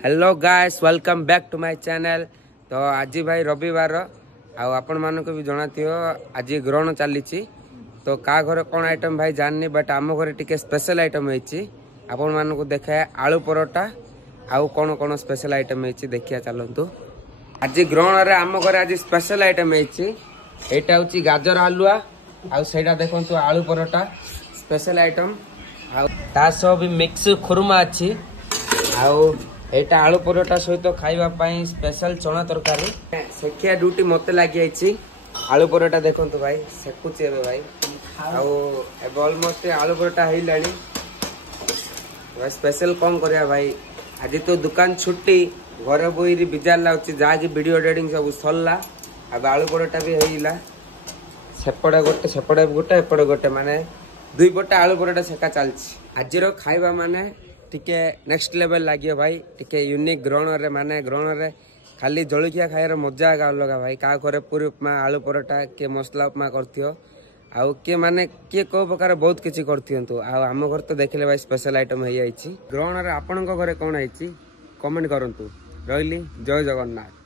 Hello guys welcome back to my channel. तो आज भाई रविवार आपण मानक भी जना थियो आज ग्रहण चली तो का घर कौन आइटम भाई जाननी बट आम घर टिके स्पेशल आइटम होइछि आपण मानक देखाए आलू परोटा आउ कौन कौन स्पेशल आइटम होइछि देखिया चलंतु। आज ग्रहण रे आम घर आज स्पेशल आइटम होइछि एटा होछि गाजर हलुआ आउ सेटा देखंतु आलू परोटा स्पेशल आइटम आउ ता सब भी मिक्स खुरमा अछि आउ एटा आलू परोटा सहित खाइबा पई स्पेशल चना तरकारी सेखिया ड्यूटी मते लागि आइछि। आलू परोटा देखंतु भाई सेकुछि एबे भाई आउ एबे ऑलमोस्ट आलू परोटा हेइलानी भाई स्पेशल कम करिया भाई आज तो दुकान छुट्टी घर बोइरी बिजार लाउछि जा कि वीडियो एडिटिंग सब सरला अब आलू परोटा भी हेइला सेपडे गोटे एपडे गोटे माने दुई पटे आलू परोटा सेका चलछि। आज रो खाइबा माने टिके नेक्स्ट लेवल लगे भाई टिके यूनिक ग्रहण रे माने ग्रहण रे खाली जलखिया खाइर मजा अलग भाई का करे पूरी उपमा आलू परोटा के मसला उपमा करथियो आउ के माने के को प्रकार बहुत किछि करथियंतु आ हम घर तो देखले भाई स्पेशल आइटम हे आइछि ग्रहण रे आपन को घरे कोन आइछि कमेंट करंतु। रहिली जय जगन्नाथ।